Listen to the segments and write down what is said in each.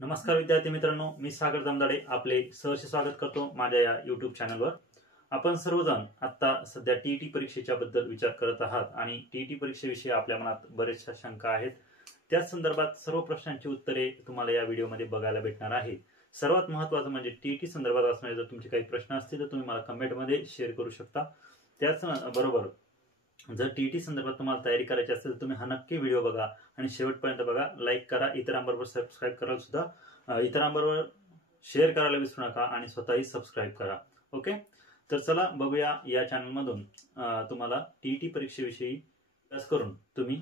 नमस्कार विद्यार्थी मित्रांनो, मी सागर जमदाडे आपले सहर्ष स्वागत करतो माझ्या या YouTube चॅनलवर। आपण सर्वजण आता सध्या टीईटी परीक्षेच्या बद्दल विचार करत आहात आणि टीईटी परीक्षेविषयी आपल्या मनात बरेचशा शंका आहेत। त्याच संदर्भात सर्व प्रश्नांची उत्तरे तुम्हाला या व्हिडिओमध्ये बघायला भेटणार आहे। सर्वात महत्त्वाचं म्हणजे टीईटी संदर्भात असणारे जर तुमचे काही प्रश्न असतील तर तुम्ही मला कमेंटमध्ये शेअर करू शकता। त्याच बरोबर जर टीईटी संदर्भात तुम्हाला तयारी करायची असेल तर तुम्ही हा नक्की व्हिडिओ बघा आणि शेवटपर्यंत बघा, लाईक करा, इतरांबरोबर सबस्क्राइब करायला सुद्धा इतरांबरोबर शेअर करायला विसरू नका आणि स्वतःही सबस्क्राइब करा। ओके, तर चला बघूया या चॅनल मधून तुम्हाला टीईटी परीक्षेविषयी अभ्यास करून तुम्ही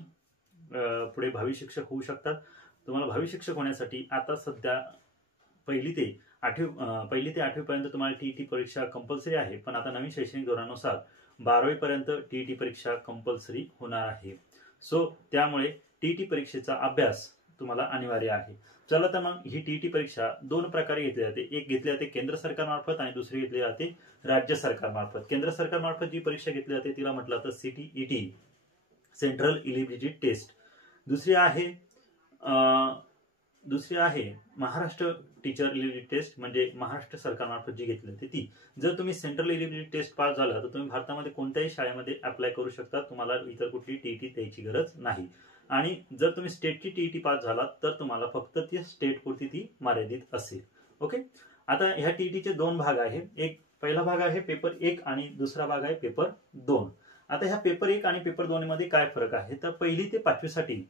पुढे भावी शिक्षक होऊ शकतात। तुम्हाला भावी शिक्षक होण्यासाठी आता सध्या पहिली ते आठवी पर्यंत तुम्हाला टीईटी परीक्षा कंपल्सरी आहे, पण आता नवीन शैक्षणिक धोरणानुसार 12वी पर्यंत टीईटी परीक्षा कंपल्सरी होणार आहे। सो त्यामुळे टीईटी परीक्षेचा अभ्यास तुम्हाला अनिवार्य आहे। चला तर मग ही टीईटी परीक्षा दोन प्रकारे घेतली जाते। एक घेतली जाते केंद्र सरकारमार्फत आणि दुसरी घेतली जाते राज्य सरकारमार्फत। केंद्र सरकारमार्फत जी परीक्षा घेतली जाते तिला म्हटलं जातं सीटीईटी, सेंट्रल एलिजिबिलिटी टेस्ट। दुसरी आहे महाराष्ट्र टीचर एलिजिबिलिटी टेस्ट, म्हणजे महाराष्ट्र सरकारमार्फत जी घेतली जाते ती। जर तुम्ही सेंट्रल एलिजिबिलिटी टेस्ट पास झाला तर तुम्ही भारतामध्ये कोणत्याही शाळेमध्ये अप्लाय करू शकता, तुम्हाला इतर कुठली टीईटी द्यायची गरज नाही। आणि जर तुम्ही स्टेटची टीईटी पास झालात तर तुम्हाला फक्त ती स्टेट पुरती ती मर्यादित असेल। ओके, आता ह्या टीईटीचे दोन भाग आहेत। एक पहिला भाग आहे पेपर 1 आणि दुसरा भाग आहे पेपर 2। आता ह्या पेपर 1 आणि पेपर 2 मध्ये काय फरक आहे तर पहिली ते 5वी साठी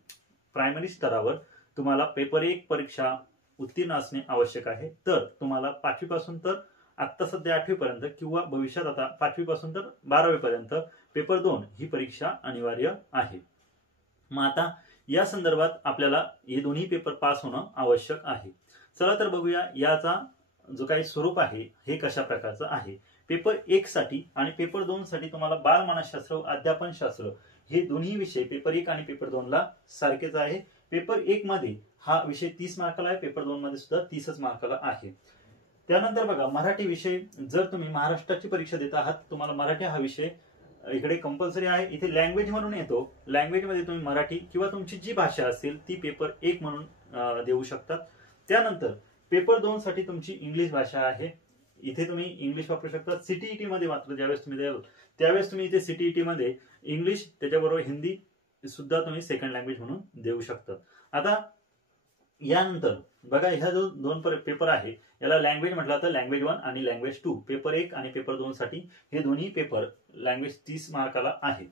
प्रायमरी स्तरावर तुम्हाला पेपर 1 परीक्षा उत्तीर्ण असणे आवश्यक आहे। तर तुम्हाला 5वी पासून तर आता सध्या 8वी पर्यंत किंवा भविष्यात आता 5वी पासून तर 12वी पर्यंत पेपर 2 ही परीक्षा अनिवार्य आहे। मग आता या संदर्भात आपल्याला हे दोन्ही पेपर पास होणं आवश्यक आहे। चला तर बघूया याचा जो काही स्वरूप आहे हे कशा प्रकारचं आहे। पेपर 1 साठी आणि पेपर 2 साठी तुम्हाला बालमानसशास्त्र व अध्यापनशास्त्र हे दोन्ही विषय पेपर 1 आणि पेपर 2 ला सारखेच आहे। पेपर 1 मध्ये हा विषय 30 मार्काला आहे, पेपर 2 मध्ये सुद्धा 30च मार्काला आहे। त्यानंतर बघा मराठी विषय, जर तुम्ही महाराष्ट्राची परीक्षा देत आहात तुम्हाला मराठी हा विषय इकडे कंपल्सरी आहे। इथे लँग्वेज म्हणून येतो, लँग्वेज मध्ये तुम्ही मराठी किंवा तुमची जी भाषा असेल ती पेपर 1 म्हणून देऊ शकतात। त्यानंतर पेपर 2 साठी तुमची इंग्लिश भाषा आहे, इथे तुम्ही इंग्लिश वापरू शकता। सीटीईटी मध्ये मात्र ज्यावेळेस तुम्ही द्याल त्यावेळेस तुम्ही इथे सीटीईटी मध्ये इंग्लिश त्याच्याबरोबर हिंदी सुद्धा तुम्ही सेकंड लँग्वेज म्हणून देऊ शकतात। आता यानंतर बघा ह्या जो दोन पेपर आहे याला लँग्वेज म्हटलं तर लँग्वेज 1 आणि लँग्वेज 2। पेपर 1 आणि पेपर 2 साठी हे दोन्ही पेपर लँग्वेज 30 मार्काला आहे।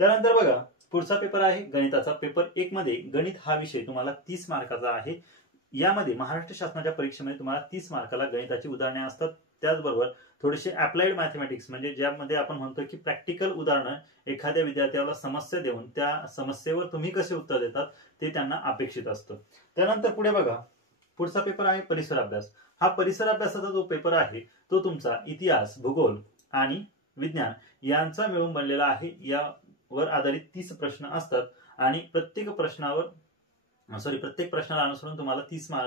त्यानंतर बघा पुढचा पेपर आहे गणिताचा। पेपर 1 मध्ये गणित हा विषय तुम्हाला 30 मार्काचा आहे। यामध्ये महाराष्ट्र शासनाच्या परीक्षेमध्ये तुम्हाला 30 मार्काला गणिताची उदाहरणे असतात। त्याचबरोबर थोडेसे अप्लाइड मॅथमॅटिक्स म्हणजे ज्यामध्ये आपण म्हणतो की प्रॅक्टिकल उदाहरणं एखाद्या विद्यार्थ्याला समस्या देऊन त्या समस्येवर तुम्ही कसे उत्तर देतात ते त्यांना अपेक्षित असतं। त्यानंतर पुढे बघा पुढचा पेपर आहे परिसर अभ्यास। हा परिसर अभ्यासाचा जो पेपर आहे तो तुमचा इतिहास, भूगोल आणि विज्ञान यांचा मिळून बनलेला आहे। यावर आधारित 30 प्रश्न असतात आणि प्रत्येक प्रश्नाला अनुसरून तुम्हाला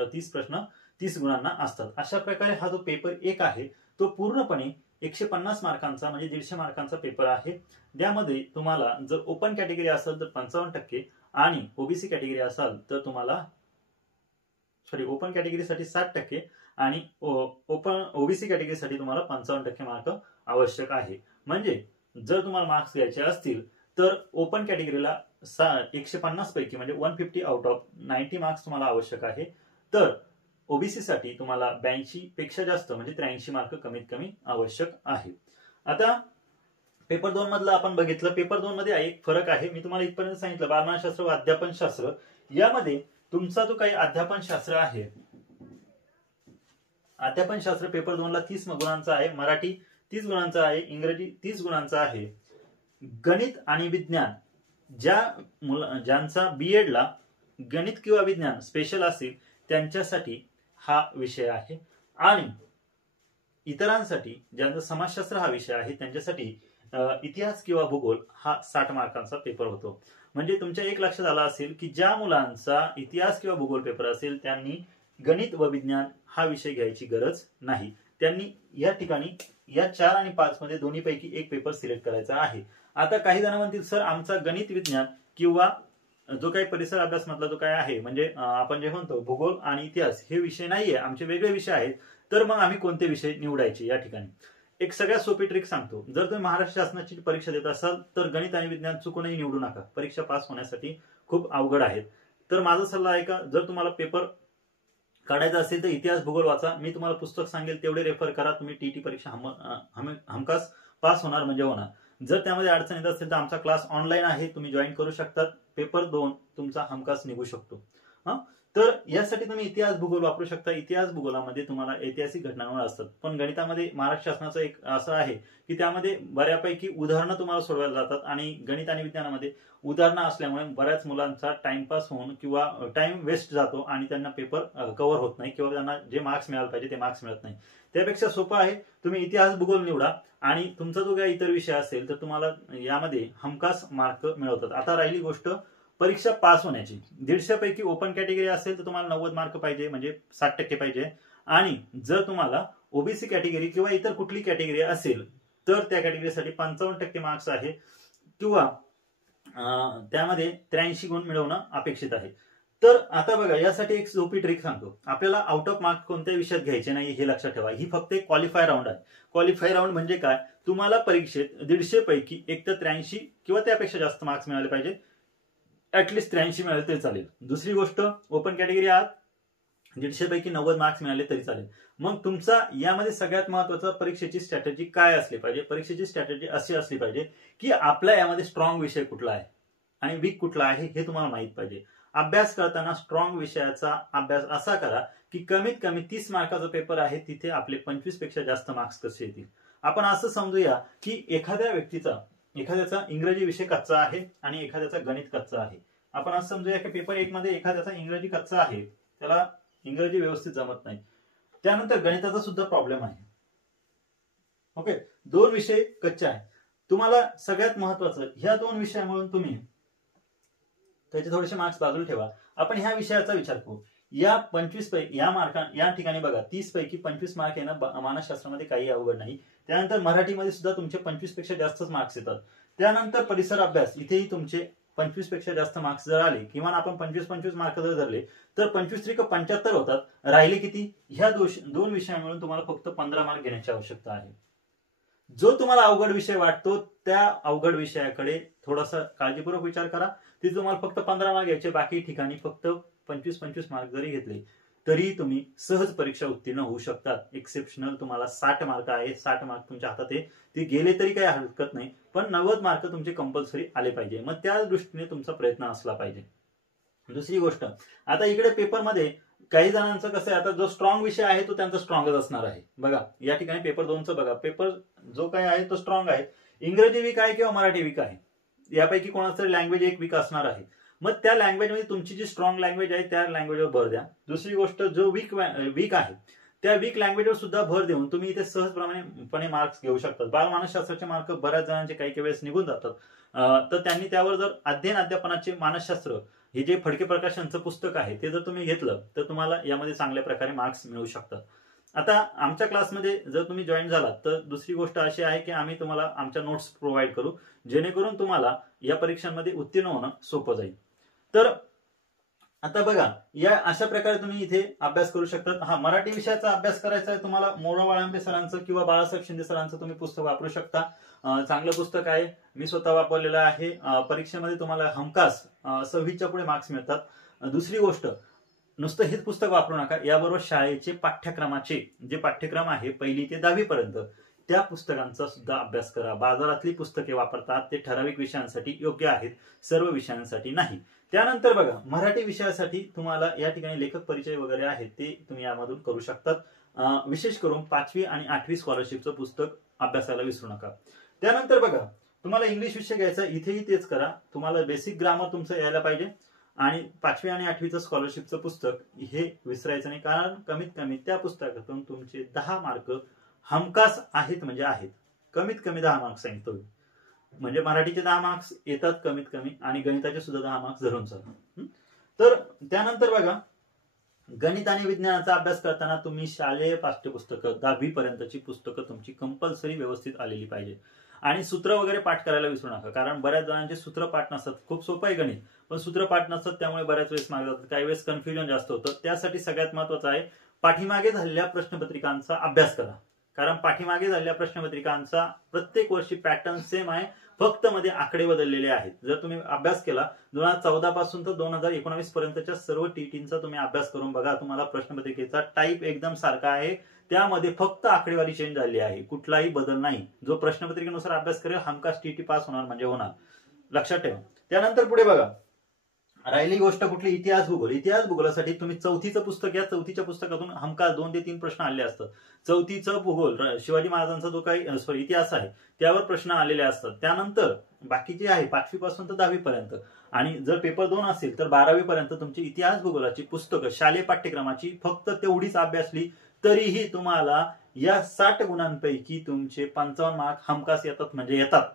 30 प्रश्न 30 गुणांना असतात। अशा प्रकारे हा जो पेपर 1 आहे तो पूर्णपणे 150 मार्कांचा म्हणजे 150 मार्कांचा पेपर आहे। त्यामध्ये तुम्हाला जर ओपन कॅटेगरी असेल तर 55% आणि ओबीसी कॅटेगरी असेल तर तुम्हाला ओपन कॅटेगरीसाठी 60% आणि ओबीसी कॅटेगरीसाठी तुम्हाला 55% मार्क आवश्यक आहे। म्हणजे जर तुम्हाला मार्क्स घ्यायचे असतील तर ओपन कॅटेगरीला 150 पैकी म्हणजे 150 आउट ऑफ 90 मार्क्स तुम्हाला आवश्यक आहे। तर ओबीसी साठी तुम्हाला 82 पेक्षा जास्त म्हणजे 83 मार्क कमीत कमी आवश्यक आहे। आता पेपर 2 मधला आपण बघितलं, पेपर 2 मध्ये एक फरक आहे। मी तुम्हाला इथपर्यंत सांगितलं बालमानसशास्त्र व अध्यापनशास्त्र। यामध्ये तुमचा जो काही अध्यापनशास्त्र आहे, अध्यापनशास्त्र पेपर 2 ला 30 गुणांचा आहे, मराठी 30 गुणांचा आहे, इंग्रजी 30 गुणांचा आहे। गणित आणि विज्ञान ज्यांचा बीएड ला गणित किंवा विज्ञान स्पेशल असेल त्यांच्यासाठी हा विषय आहे आणि इतरांसाठी ज्यांचा समाजशास्त्र हा विषय आहे त्यांच्यासाठी इतिहास किंवा भूगोल हा 60 मार्कांचा पेपर होतो। म्हणजे तुमच्या एक लक्षात आलं असेल की ज्या मुलांचा इतिहास किंवा भूगोल पेपर असेल त्यांनी गणित व विज्ञान हा विषय घ्यायची गरज नाही। त्यांनी या ठिकाणी या 4 आणि 5 मध्ये दोन्ही पैकी एक पेपर सिलेक्ट करायचा आहे। आता काही जण म्हणतील सर आमचा गणित विज्ञान किंवा जो काही परिसर अभ्यास मधला जो काय आहे म्हणजे आपण जे म्हणतो भूगोल आणि इतिहास हे विषय नाहीये, आमचे वेगळे विषय आहेत, तर मग आम्ही कोणते विषय निवडायचे या ठिकाणी एक सगळ्यात सोपी ट्रिक सांगतो. जर तुम्ही महाराष्ट्र शासनाची परीक्षा देत असाल तर गणित आणि विज्ञान चुकूनही निवडू नका, परीक्षा पास होण्यासाठी खूप अवघड आहेत. तर माझा सल्ला आहे का, जर तुम्हाला पेपर काढायचा असेल तर इतिहास भूगोल वाचा. मी तुम्हाला पुस्तक सांगेल तेवढे रेफर करा, तुम्ही टीटी परीक्षा हमखास पास होणार म्हणजे होणार. जर त्यामध्ये अडचण येत असेल तर आमचा क्लास ऑनलाईन आहे, तुम्ही जॉईन करू शकतात. पेपर 2 तुमचा हमखास निघू शकतो. तर यासाठी तुम्ही इतिहास भूगोल वापरू शकता. इतिहास भूगोलामध्ये तुम्हाला ऐतिहासिक घटनांवर असतात, पण गणितामध्ये महाराष्ट्र शासनाचं एक असं आहे की त्यामध्ये बऱ्यापैकी उदाहरणं तुम्हाला सोडवायला जातात आणि गणित आणि विज्ञानामध्ये उदाहरणं असल्यामुळे बऱ्याच मुलांचा टाइमपास होऊन किंवा टाइम वेस्ट जातो आणि त्यांना पेपर कव्हर होत नाही किंवा त्यांना जे मार्क्स मिळायला पाहिजे ते मार्क्स मिळत नाही. त्यापेक्षा सोपं आहे, तुम्ही इतिहास भूगोल निवडा आणि तुमचा जो काही इतर विषय असेल तर तुम्हाला यामध्ये हमखास मार्क मिळवतात. आता राहिली गोष्ट परीक्षा पास होण्याची. 150 पैकी ओपन कॅटेगरी असेल तर तुम्हाला 90 मार्क पाहिजे, म्हणजे 60% पाहिजे. आणि जर तुम्हाला ओबीसी कॅटेगरी किंवा इतर कुठली कॅटेगरी असेल तर त्या कॅटेगरीसाठी 55% मार्क्स आहे किंवा त्यामध्ये 83 गुण मिळवणं अपेक्षित आहे. तर आता बघा, यासाठी एक सोपी ट्रिक सांगतो. आपल्याला आउट ऑफ मार्क कोणत्याही विषयात घ्यायचे नाही हे लक्षात ठेवा. ही फक्त एक क्वालिफाय राऊंड आहे. क्वालिफाय राऊंड म्हणजे काय, तुम्हाला परीक्षेत 150 पैकी एक तर 83 किंवा त्यापेक्षा जास्त मार्क्स मिळाले पाहिजे, ऍटलिस्ट 83 मिळाले तरी चालेल. दुसरी गोष्ट, ओपन कॅटेगरी आहात, 150 पैकी 90 मार्क्स मिळाले तरी चालेल. मग तुमचा यामध्ये सगळ्यात महत्वाचा परीक्षेची स्ट्रॅटेजी काय असली पाहिजे. परीक्षेची स्ट्रॅटेजी अशी असली पाहिजे की आपल्या यामध्ये स्ट्रॉंग विषय कुठला आहे आणि वीक कुठला आहे हे तुम्हाला माहित पाहिजे. अभ्यास करताना स्ट्रॉंग विषयाचा अभ्यास असा करा की कमीत कमी 30 मार्काचा पेपर आहे, तिथे आपले 25 पेक्षा जास्त मार्क्स कसे येतील. आपण असं समजूया की एखाद्याचा इंग्रजी विषय कच्चा आहे आणि एखाद्याचा गणित कच्चा आहे. आपण असं समजूया की पेपर 1 मध्ये एखाद्याचा इंग्रजी कच्चा आहे, त्याला इंग्रजी व्यवस्थित जमत नाही, त्यानंतर गणिताचा सुद्धा प्रॉब्लेम आहे. ओके, 2 विषय कच्चे आहे. तुम्हाला सगळ्यात महत्वाचं, ह्या 2 विषयामधून तुम्ही त्याचे थोडेसे मार्क्स बाजूला ठेवा. आपण ह्या विषयाचा विचार करू. या 25 पैकी या ठिकाणी बघा 30 पैकी 25 मार्क येणं मानसशास्त्रामध्ये काही अवघड नाही. त्यानंतर मराठीमध्ये सुद्धा तुमचे 25 पेक्षा जास्तच मार्क्स येतात. त्यानंतर परिसर अभ्यास, इथेही तुमचे 25 पेक्षा जास्त मार्क्स जर आले, किंवा आपण 25 मार्क जर धरले तर 25-75 होतात. राहिले किती, ह्या 2 विषयामुळे तुम्हाला फक्त 15 मार्क घेण्याची आवश्यकता आहे. जो तुम्हाला अवघड विषय वाटतो त्या अवघड विषयाकडे थोडासा काळजीपूर्वक विचार करा. तिथे तुम्हाला फक्त 15 मार्क घ्यायचे, बाकी ठिकाणी फक्त 25 मार्क जरी घेतले तरी तुम्ही सहज परीक्षा उत्तीर्ण होऊ शकतात. एक्सेप्शनल तुम्हाला 60 मार्क आहे, 60 मार्क तुमच्या हातात आहे, ते गेले तरी काही हरकत नाही, पण 90 मार्क तुमचे कंपल्सरी आले पाहिजे. मग त्या दृष्टीने तुमचा प्रयत्न असला पाहिजे. दुसरी गोष्ट, आता इकडे पेपरमध्ये काही जणांचं कसं आहे, आता जो स्ट्रॉंग विषय आहे तो त्यांचा स्ट्रॉंगच असणार आहे. बघा या ठिकाणी पेपर 2चं बघा, पेपर जो काही आहे तो स्ट्रॉंग आहे. इंग्रजी वीक आहे किंवा मराठी वीक आहे, यापैकी कोणाचं तरी लँग्वेज एक वीक असणार आहे. मग त्या लँग्वेजमध्ये तुमची जी स्ट्रॉंग लँग्वेज आहे त्या लँग्वेजवर भर द्या. दुसरी गोष्ट, जो वीक आहे त्या वीक लँग्वेजवर सुद्धा भर देऊन तुम्ही इथे सहजप्रमाणे मार्क्स घेऊ शकतात. बालमानसशास्त्राचे मार्क बऱ्याच जणांचे काही वेळेस निघून जातात, तर त्यांनी त्यावर जर अध्यापनाचे मानसशास्त्र हे जे फडके प्रकाशनचं पुस्तक आहे ते जर तुम्ही घेतलं तर तुम्हाला यामध्ये चांगल्या प्रकारे मार्क्स मिळू शकतात. आता आमच्या क्लासमध्ये जर तुम्ही जॉईन झालात तर दुसरी गोष्ट अशी आहे की आम्ही तुम्हाला आमच्या नोट्स प्रोव्हाइड करू, जेणेकरून तुम्हाला या परीक्षांमध्ये उत्तीर्ण होणं सोपं जाईल. तर आता बघा, या अशा प्रकारे तुम्ही इथे अभ्यास करू शकता. मराठी विषयाचा अभ्यास करायचा आहे तुम्हाला, मोरा वाळंबे सरांचं किंवा बाळासाहेब शिंदे सरांचं तुम्ही पुस्तक वापरू शकता. चांगलं पुस्तक आहे, मी स्वतः वापरलेलं आहे. परीक्षेमध्ये तुम्हाला हमखास 26च्या पुढे मार्क्स मिळतात. दुसरी गोष्ट, नुसतं हेच पुस्तक वापरू नका, याबरोबर शाळेचे पाठ्यक्रमाचे जे पाठ्यक्रम आहे 1ली ते 10वी पर्यंत त्या पुस्तकांचा सुद्धा अभ्यास करा. बाजारातली पुस्तके वापरतात ते ठराविक विषयांसाठी योग्य आहेत, सर्व विषयांसाठी नाही. त्यानंतर बघा, मराठी विषयासाठी तुम्हाला या ठिकाणी लेखक परिचय वगैरे आहेत ते तुम्ही यामधून करू शकतात. विशेष करून 5वी आणि 8वी स्कॉलरशिपचं पुस्तक अभ्यासाला विसरू नका. त्यानंतर बघा, तुम्हाला इंग्लिश विषय घ्यायचा, इथेही तेच करा. तुम्हाला बेसिक ग्रामर तुमचं यायला पाहिजे आणि 5वी आणि 8वीचं स्कॉलरशिपचं पुस्तक हे विसरायचं नाही, कारण कमीत कमी त्या पुस्तकातून तुमचे 10 मार्क हमखास आहेत, म्हणजे आहेत. कमीत कमी 10 मार्क्स सांगितलं, म्हणजे मराठीचे 10 मार्क्स येतात कमीत कमी आणि गणिताचे सुद्धा 10 मार्क्स धरून चला. तर त्यानंतर बघा, गणित आणि विज्ञानाचा अभ्यास करताना तुम्ही शालेय पाठ्यपुस्तकं 10वी पर्यंतची पुस्तकं तुमची कंपल्सरी व्यवस्थित आलेली पाहिजे. आणि सूत्र वगैरे पाठ करायला विसरू नका, कारण बऱ्याच जणांचे सूत्र पाठ नसतात. खूप सोपं आहे गणित, पण सूत्र पाठ नसतात, त्यामुळे बऱ्याच वेळेस मागे जातात, काही वेळेस कन्फ्युजन जास्त होतं. त्यासाठी सगळ्यात महत्वाचं आहे पाठीमागे झालेल्या प्रश्नपत्रिकांचा अभ्यास करा, कारण पाठीमागे झालेल्या प्रश्नपत्रिकांचा प्रत्येक वर्षी पॅटर्न सेम आहे, फक्त मध्ये आकडे बदललेले आहेत. जर तुम्ही अभ्यास केला 2014 पासून तर 2019 पर्यंतच्या सर्व टीटींचा तुम्ही अभ्यास करून बघा, तुम्हाला प्रश्नपत्रिकेचा टाईप एकदम सारखा आहे, त्यामध्ये फक्त आकडेवारी चेंज झाली आहे, कुठलाही बदल नाही. जो प्रश्नपत्रिकेनुसार अभ्यास करेल हमखास टीटी पास होणार म्हणजे होणार, लक्षात ठेवा. त्यानंतर पुढे बघा, राहिली गोष्ट कुठली, इतिहास भूगोल. इतिहास भूगोलासाठी तुम्ही चौथीचं पुस्तक घ्या, चौथीच्या पुस्तकातून हमखास 2 ते 3 प्रश्न आले असतात. चौथीचं भूगोल, शिवाजी महाराजांचा जो काही इतिहास आहे त्यावर प्रश्न आलेले असतात. त्यानंतर बाकीचे आहे 5वी पासून तर 10वी पर्यंत, आणि जर पेपर 2 असेल तर 12वी पर्यंत तुमची इतिहास भूगोलाची पुस्तकं शालेय पाठ्यक्रमाची फक्त तेवढीच अभ्यासली तरीही तुम्हाला या 60 गुणांपैकी तुमचे 55 मार्क हमखास येतात म्हणजे येतात.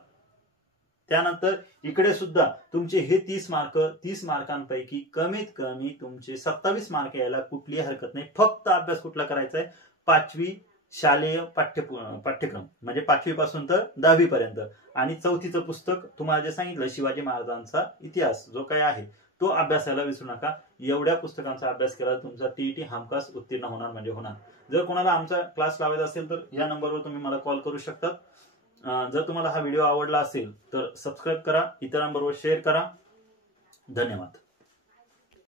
त्यानंतर इकडे सुद्धा तुमचे हे 30 मार्कांपैकी कमीत कमी तुमचे 27 मार्क यायला कुठलीही हरकत नाही. फक्त अभ्यास कुठला करायचा आहे, 5वी शालेय पाठ्यक्रम म्हणजे 5वी पासून तर 10वी पर्यंत, आणि चौथीचं पुस्तक तुम्हाला जे सांगितलं शिवाजी महाराजांचा इतिहास जो काही आहे तो अभ्यासाला विसरू नका. एवढ्या पुस्तकांचा अभ्यास केला तुमचा टीईटी हमखास उत्तीर्ण होणार म्हणजे होणार. जर कोणाला आमचा क्लास लावायचा असेल तर या नंबरवर तुम्ही मला कॉल करू शकता. जर तुम्हाला हा व्हिडिओ आवडला असेल तर सबस्क्राईब करा, इतरांबरोबर शेअर करा. धन्यवाद.